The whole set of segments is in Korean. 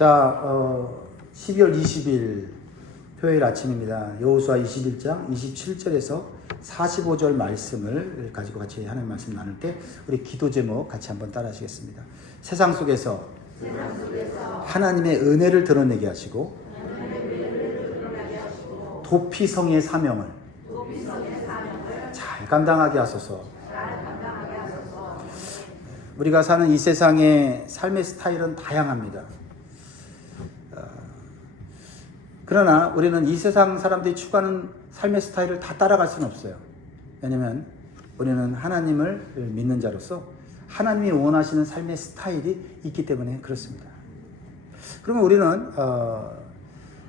자, 12월 20일 토요일 아침입니다. 여호수아 21장 27절에서 45절 말씀을 가지고 같이 하나님 말씀 나눌 때 우리 기도 제목 같이 한번 따라 하시겠습니다. 세상 속에서 하나님의 은혜를 드러내게 하시고 도피성의 사명을 잘 감당하게 하소서. 우리가 사는 이 세상의 삶의 스타일은 다양합니다. 그러나 우리는 이 세상 사람들이 추구하는 삶의 스타일을 다 따라갈 수는 없어요. 왜냐하면 우리는 하나님을 믿는 자로서 하나님이 원하시는 삶의 스타일이 있기 때문에 그렇습니다. 그러면 우리는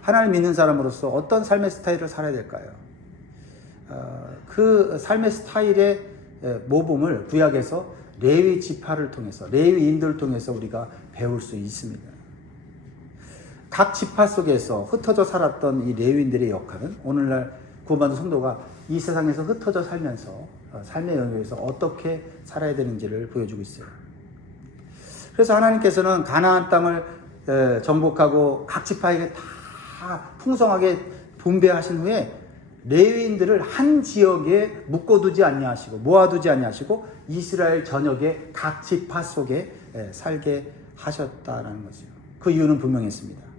하나님을 믿는 사람으로서 어떤 삶의 스타일을 살아야 될까요? 그 삶의 스타일의 모범을 구약에서 레위 지파를 통해서, 레위인들을 통해서 우리가 배울 수 있습니다. 각 지파 속에서 흩어져 살았던 이 레위인들의 역할은 오늘날 구원받은 성도가 이 세상에서 흩어져 살면서 삶의 영역에서 어떻게 살아야 되는지를 보여주고 있어요. 그래서 하나님께서는 가나안 땅을 정복하고 각 지파에게 다 풍성하게 분배하신 후에 레위인들을 한 지역에 묶어두지 아니하시고 모아두지 아니하시고 이스라엘 전역의 각 지파 속에 살게 하셨다는 거죠. 그 이유는 분명했습니다.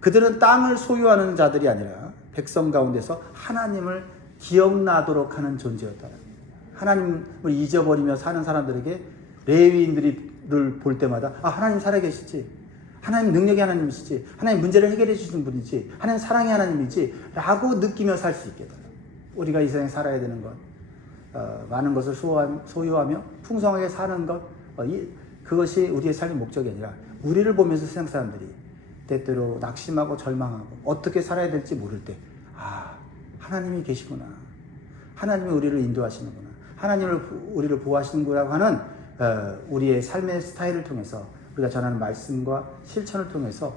그들은 땅을 소유하는 자들이 아니라 백성 가운데서 하나님을 기억나도록 하는 존재였다는 겁니다. 하나님을 잊어버리며 사는 사람들에게 레위인들을 볼 때마다 하나님 살아계시지, 하나님 능력의 하나님이시지, 하나님 문제를 해결해 주시는 분이지, 하나님 사랑의 하나님이지 라고 느끼며 살 수 있게 돼요. 우리가 이 세상에 살아야 되는 것, 많은 것을 소유하며 풍성하게 사는 것, 그것이 우리의 삶의 목적이 아니라 우리를 보면서 세상 사람들이 때때로 낙심하고 절망하고 어떻게 살아야 될지 모를 때 하나님이 계시구나, 하나님이 우리를 인도하시는구나, 하나님을 우리를 보호하시는구나 하는 우리의 삶의 스타일을 통해서 우리가 전하는 말씀과 실천을 통해서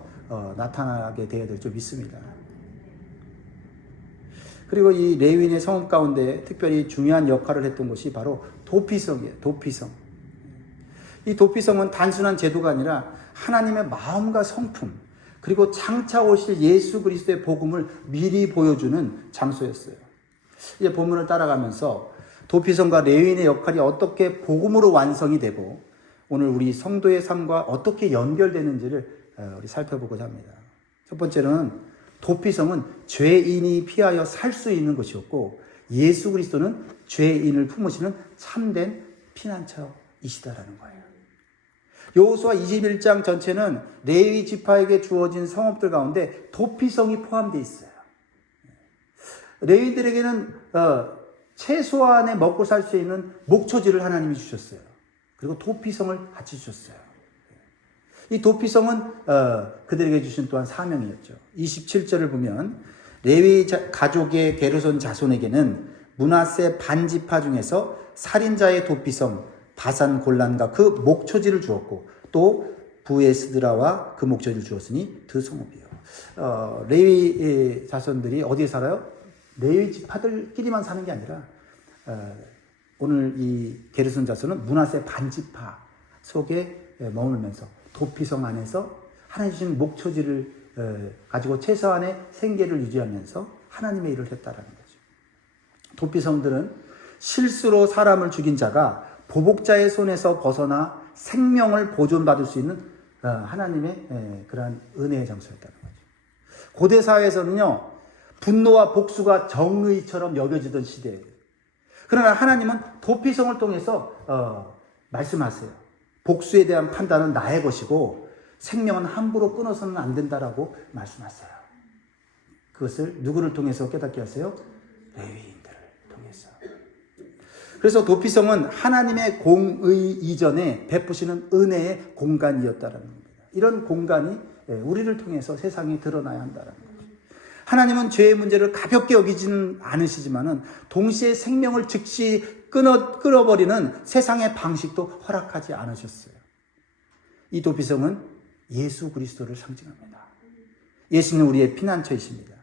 나타나게 되어야 될 줄 믿습니다. 그리고 이 레위인의 성읍 가운데 특별히 중요한 역할을 했던 것이 바로 도피성이에요. 도피성. 이 도피성은 단순한 제도가 아니라 하나님의 마음과 성품, 그리고 장차 오실 예수 그리스도의 복음을 미리 보여주는 장소였어요. 이제 본문을 따라가면서 도피성과 레위인의 역할이 어떻게 복음으로 완성이 되고 오늘 우리 성도의 삶과 어떻게 연결되는지를 우리 살펴보고자 합니다. 첫 번째는 도피성은 죄인이 피하여 살 수 있는 것이었고 예수 그리스도는 죄인을 품으시는 참된 피난처이시다라는 거예요. 여호수아 21장 전체는 레위 지파에게 주어진 성읍들 가운데 도피성이 포함되어 있어요. 레위인들에게는 최소한의 먹고 살 수 있는 목초지를 하나님이 주셨어요. 그리고 도피성을 같이 주셨어요. 이 도피성은 그들에게 주신 또한 사명이었죠. 27절을 보면 레위 가족의 게르손 자손에게는 므낫세 반지파 중에서 살인자의 도피성 바산 골란과 그 목초지를 주었고 또 부에스드라와 그 목초지를 주었으니 그 성읍이요. 레위 자손들이 어디에 살아요? 레위 지파들끼리만 사는 게 아니라 오늘 이 게르손 자손은 므낫세 반지파 속에 머물면서 도피성 안에서 하나님 주신 목초지를 가지고 최소한의 생계를 유지하면서 하나님의 일을 했다라는 거죠. 도피성들은 실수로 사람을 죽인 자가 보복자의 손에서 벗어나 생명을 보존받을 수 있는 하나님의 그러한 은혜의 장소였다는 거죠. 고대 사회에서는요, 분노와 복수가 정의처럼 여겨지던 시대예요. 그러나 하나님은 도피성을 통해서 말씀하세요. 복수에 대한 판단은 나의 것이고 생명은 함부로 끊어서는 안 된다라고 말씀하세요. 그것을 누구를 통해서 깨닫게 하세요? 레위인들을 통해서. 그래서 도피성은 하나님의 공의 이전에 베푸시는 은혜의 공간이었다는 겁니다. 이런 공간이 우리를 통해서 세상에 드러나야 한다는 거죠. 하나님은 죄의 문제를 가볍게 여기지는 않으시지만은 동시에 생명을 즉시 끊어버리는 세상의 방식도 허락하지 않으셨어요. 이 도피성은 예수 그리스도를 상징합니다. 예수는 우리의 피난처이십니다.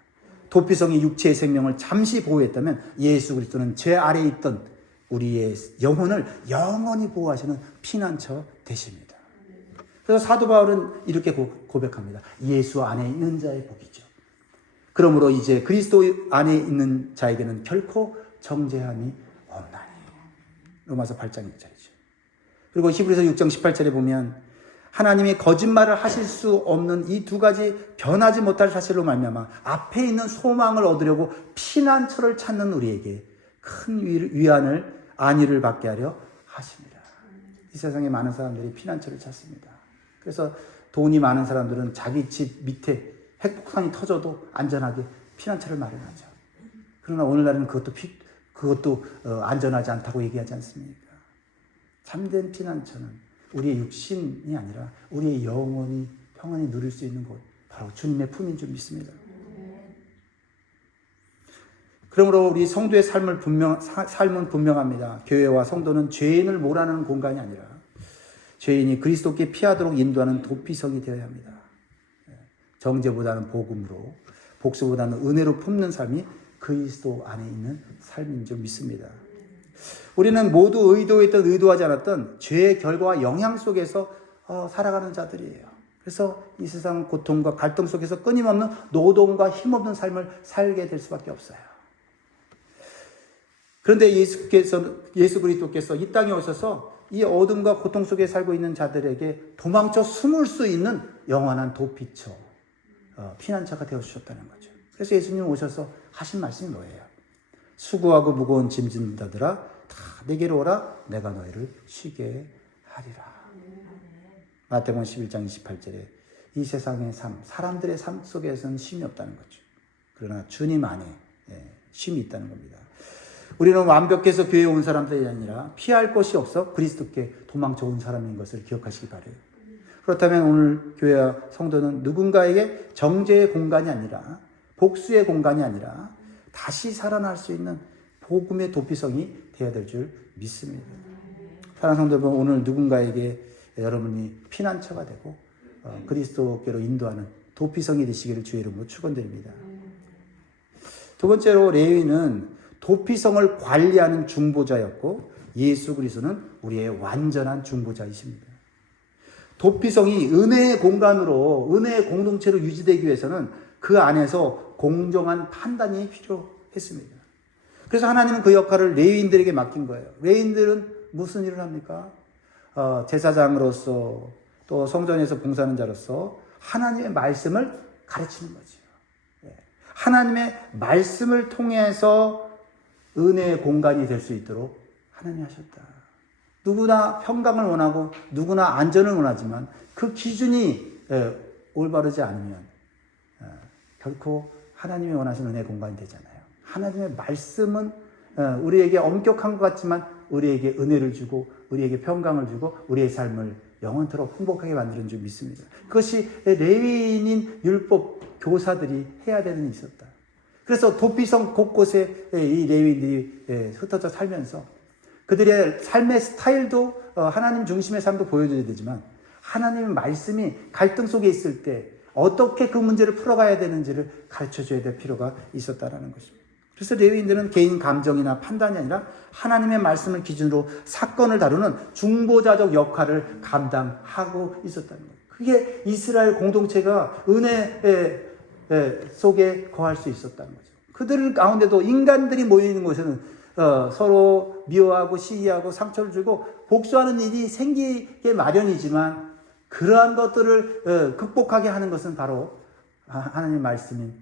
도피성이 육체의 생명을 잠시 보호했다면 예수 그리스도는 죄 아래에 있던 우리의 영혼을 영원히 보호하시는 피난처 되십니다. 그래서 사도 바울은 이렇게 고백합니다. 예수 안에 있는 자의 복이죠. 그러므로 이제 그리스도 안에 있는 자에게는 결코 정죄함이 없나니. 로마서 8장 1절이죠. 그리고 히브리서 6장 18절에 보면 하나님이 거짓말을 하실 수 없는 이 두 가지 변하지 못할 사실로 말미암아 앞에 있는 소망을 얻으려고 피난처를 찾는 우리에게 큰 위안을 안위를 받게 하려 하십니다. 이 세상에 많은 사람들이 피난처를 찾습니다. 그래서 돈이 많은 사람들은 자기 집 밑에 핵폭탄이 터져도 안전하게 피난처를 마련하죠. 그러나 오늘날은 그것도 안전하지 않다고 얘기하지 않습니까? 참된 피난처는 우리의 육신이 아니라 우리의 영혼이 평안히 누릴 수 있는 곳, 바로 주님의 품인 줄 믿습니다. 그러므로 우리 성도의 삶은 분명합니다. 교회와 성도는 죄인을 몰아내는 공간이 아니라 죄인이 그리스도께 피하도록 인도하는 도피성이 되어야 합니다. 정죄보다는 복음으로, 복수보다는 은혜로 품는 삶이 그리스도 안에 있는 삶인 줄 믿습니다. 우리는 모두 의도했든 의도하지 않았던 죄의 결과와 영향 속에서 살아가는 자들이에요. 그래서 이 세상 고통과 갈등 속에서 끊임없는 노동과 힘없는 삶을 살게 될 수밖에 없어요. 그런데 예수 그리스도께서 이 땅에 오셔서 이 어둠과 고통 속에 살고 있는 자들에게 도망쳐 숨을 수 있는 영원한 도피처, 피난처가 되어주셨다는 거죠. 그래서 예수님 오셔서 하신 말씀이 뭐예요? 수고하고 무거운 짐 지는 자들아 다 내게로 오라, 내가 너희를 쉬게 하리라. 마태복음 11장 28절에 이 세상의 삶, 사람들의 삶 속에서는 쉼이 없다는 거죠. 그러나 주님 안에 쉼이 있다는 겁니다. 우리는 완벽해서 교회에 온 사람들이 아니라 피할 것이 없어 그리스도께 도망쳐 온 사람인 것을 기억하시기 바라요. 그렇다면 오늘 교회와 성도는 누군가에게 정죄의 공간이 아니라, 복수의 공간이 아니라 다시 살아날 수 있는 복음의 도피성이 되어야 될 줄 믿습니다. 사랑하는 성도 여러분, 오늘 누군가에게 여러분이 피난처가 되고 그리스도께로 인도하는 도피성이 되시기를 주의 이름으로 축원드립니다. 두 번째로 레위는 도피성을 관리하는 중보자였고 예수 그리스도는 우리의 완전한 중보자이십니다. 도피성이 은혜의 공간으로, 은혜의 공동체로 유지되기 위해서는 그 안에서 공정한 판단이 필요했습니다. 그래서 하나님은 그 역할을 레위인들에게 맡긴 거예요. 레위인들은 무슨 일을 합니까? 제사장으로서 또 성전에서 봉사하는 자로서 하나님의 말씀을 가르치는 거죠. 하나님의 말씀을 통해서 은혜의 공간이 될 수 있도록 하나님이 하셨다. 누구나 평강을 원하고 누구나 안전을 원하지만 그 기준이 올바르지 않으면 결코 하나님이 원하시는 은혜의 공간이 되잖아요. 하나님의 말씀은 우리에게 엄격한 것 같지만 우리에게 은혜를 주고 우리에게 평강을 주고 우리의 삶을 영원토록 행복하게 만드는 줄 믿습니다. 그것이 레위인인 율법 교사들이 해야 되는 일이 있었다. 그래서 도피성 곳곳에 이 레위인들이 흩어져 살면서 그들의 삶의 스타일도 하나님 중심의 삶도 보여줘야 되지만 하나님의 말씀이 갈등 속에 있을 때 어떻게 그 문제를 풀어가야 되는지를 가르쳐줘야 될 필요가 있었다는 것입니다. 그래서 레위인들은 개인 감정이나 판단이 아니라 하나님의 말씀을 기준으로 사건을 다루는 중보자적 역할을 감당하고 있었다는 거예요. 그게 이스라엘 공동체가 은혜 속에 거할 수 있었다는 거죠. 그들 가운데도 인간들이 모여있는 곳에는 서로 미워하고 시기하고 상처를 주고 복수하는 일이 생기게 마련이지만 그러한 것들을 극복하게 하는 것은 바로 하나님의 말씀인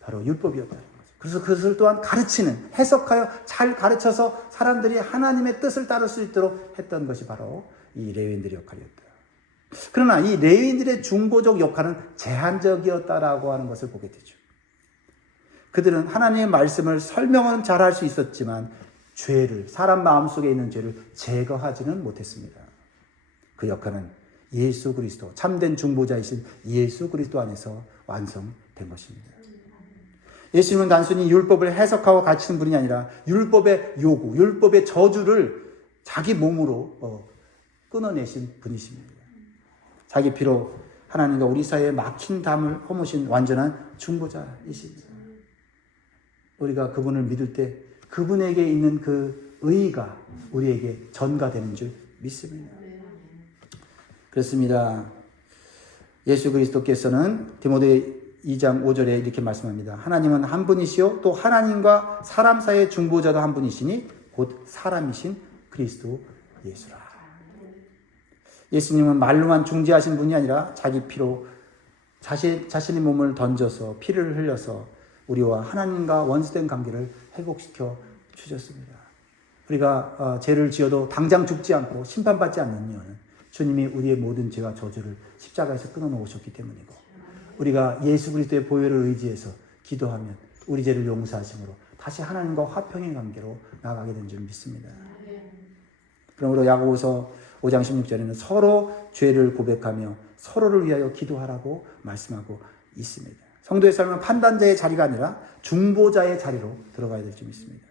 바로 율법이었다는 거죠. 그래서 그것을 또한 가르치는, 해석하여 잘 가르쳐서 사람들이 하나님의 뜻을 따를 수 있도록 했던 것이 바로 이 레위인들의 역할이었다. 그러나 이 레위인들의 중보적 역할은 제한적이었다라고 하는 것을 보게 되죠. 그들은 하나님의 말씀을 설명은 잘할 수 있었지만 죄를, 사람 마음속에 있는 죄를 제거하지는 못했습니다. 그 역할은 예수 그리스도, 참된 중보자이신 예수 그리스도 안에서 완성된 것입니다. 예수님은 단순히 율법을 해석하고 가르치는 분이 아니라 율법의 요구, 율법의 저주를 자기 몸으로 끊어내신 분이십니다. 자기 피로 하나님과 우리 사이에 막힌 담을 허무신 완전한 중보자이십니다. 우리가 그분을 믿을 때 그분에게 있는 그 의의가 우리에게 전가되는 줄 믿습니다. 그렇습니다. 예수 그리스도께서는 디모데 2장 5절에 이렇게 말씀합니다. 하나님은 한 분이시요 또 하나님과 사람 사이의 중보자도 한 분이시니 곧 사람이신 그리스도 예수라. 예수님은 말로만 중재하신 분이 아니라 자기 피로 자신의 몸을 던져서 피를 흘려서 우리와 하나님과 원수된 관계를 회복시켜 주셨습니다. 우리가 죄를 지어도 당장 죽지 않고 심판받지 않는 이유는 주님이 우리의 모든 죄와 저주를 십자가에서 끊어놓으셨기 때문이고, 우리가 예수 그리스도의 보혈을 의지해서 기도하면 우리 죄를 용서하심으로 다시 하나님과 화평의 관계로 나아가게 된 줄 믿습니다. 그러므로 야고보서 5장 16절에는 서로 죄를 고백하며 서로를 위하여 기도하라고 말씀하고 있습니다. 성도의 삶은 판단자의 자리가 아니라 중보자의 자리로 들어가야 될 줄 믿습니다.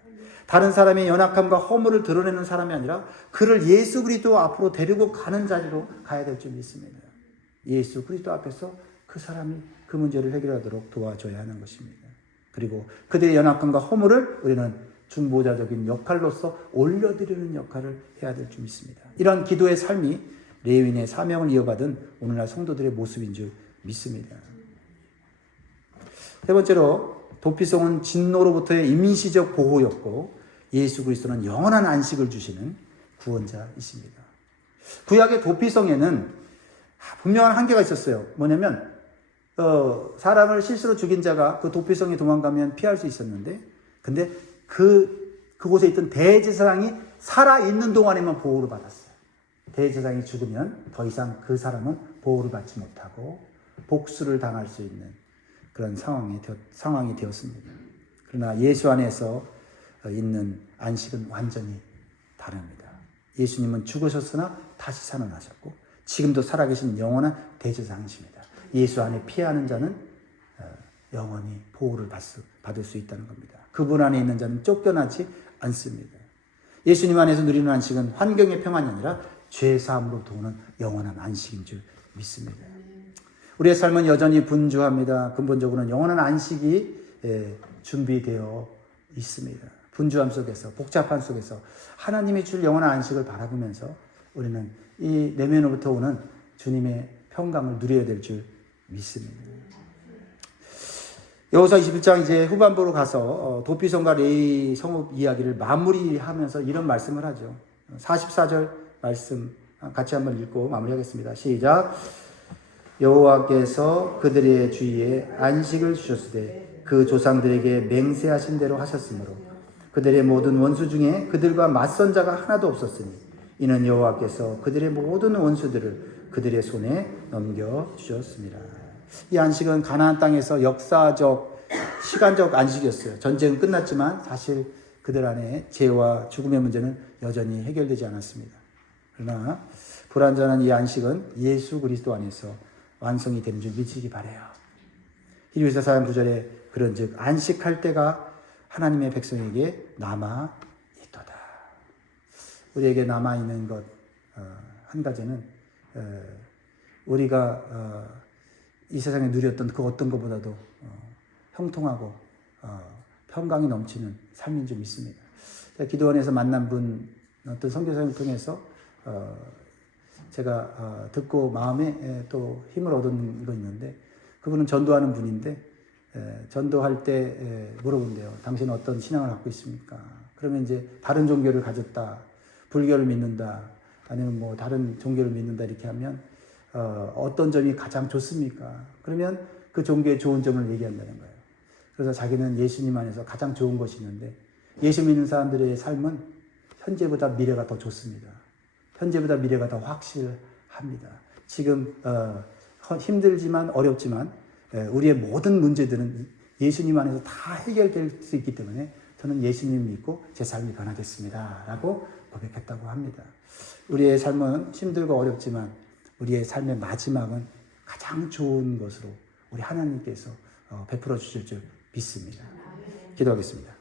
다른 사람의 연약함과 허물을 드러내는 사람이 아니라 그를 예수 그리스도 앞으로 데리고 가는 자리로 가야 될 줄 믿습니다. 예수 그리스도 앞에서 그 사람이 그 문제를 해결하도록 도와줘야 하는 것입니다. 그리고 그들의 연약함과 허물을 우리는 중보자적인 역할로서 올려드리는 역할을 해야 될 줄 믿습니다. 이런 기도의 삶이 레위인의 사명을 이어받은 오늘날 성도들의 모습인 줄 믿습니다. 세 번째로, 도피성은 진노로부터의 임시적 보호였고 예수 그리스도는 영원한 안식을 주시는 구원자이십니다. 구약의 도피성에는 분명한 한계가 있었어요. 뭐냐면 사람을 실수로 죽인 자가 그 도피성에 도망가면 피할 수 있었는데, 근데 그곳에 있던 대제사장이 살아있는 동안에만 보호를 받았어요. 대제사장이 죽으면 더 이상 그 사람은 보호를 받지 못하고 복수를 당할 수 있는 그런 상황이 되었습니다. 그러나 예수 안에서 있는 안식은 완전히 다릅니다. 예수님은 죽으셨으나 다시 살아나셨고 지금도 살아계신 영원한 대제사장이십니다. 예수 안에 피하는 자는 영원히 보호를 받을 수 있다는 겁니다. 그분 안에 있는 자는 쫓겨나지 않습니다. 예수님 안에서 누리는 안식은 환경의 평안이 아니라 죄사함으로부터 오는 영원한 안식인 줄 믿습니다. 우리의 삶은 여전히 분주합니다. 근본적으로는 영원한 안식이 준비되어 있습니다. 분주함 속에서, 복잡함 속에서 하나님이 줄 영원한 안식을 바라보면서 우리는 이 내면으로부터 오는 주님의 평강을 누려야 될 줄 믿습니다. 여호수아 21장 이제 후반부로 가서 도피성과 레위 성읍 이야기를 마무리하면서 이런 말씀을 하죠. 44절 말씀 같이 한번 읽고 마무리하겠습니다. 시작. 여호와께서 그들의 주위에 안식을 주셨으되 그 조상들에게 맹세하신 대로 하셨으므로 그들의 모든 원수 중에 그들과 맞선 자가 하나도 없었으니 이는 여호와께서 그들의 모든 원수들을 그들의 손에 넘겨주셨습니다. 이 안식은 가나안 땅에서 역사적, 시간적 안식이었어요. 전쟁은 끝났지만 사실 그들 안에 죄와 죽음의 문제는 여전히 해결되지 않았습니다. 그러나 불완전한 이 안식은 예수 그리스도 안에서 완성이 되는 줄 믿으시기 바라요. 히브리서 4장 9절에 그런즉 안식할 때가 하나님의 백성에게 남아 있도다. 우리에게 남아 있는 것 한 가지는 우리가 이 세상에 누렸던 그 어떤 것보다도 형통하고 평강이 넘치는 삶인 줄 믿습니다. 기도원에서 만난 분, 어떤 선교사님을 통해서 제가 듣고 마음에 또 힘을 얻은 거 있는데, 그분은 전도하는 분인데 전도할 때 물어본대요. 당신은 어떤 신앙을 갖고 있습니까? 그러면 이제 다른 종교를 가졌다, 불교를 믿는다, 아니면 뭐 다른 종교를 믿는다 이렇게 하면 어떤 점이 가장 좋습니까? 그러면 그 종교의 좋은 점을 얘기한다는 거예요. 그래서 자기는 예수님 안에서 가장 좋은 것이 있는데, 예수 믿는 사람들의 삶은 현재보다 미래가 더 좋습니다. 현재보다 미래가 더 확실합니다. 지금 힘들지만 어렵지만 우리의 모든 문제들은 예수님 안에서 다 해결될 수 있기 때문에 저는 예수님 믿고 제 삶이 변화됐습니다 라고 고백했다고 합니다. 우리의 삶은 힘들고 어렵지만 우리의 삶의 마지막은 가장 좋은 것으로 우리 하나님께서 베풀어 주실 줄 믿습니다. 기도하겠습니다.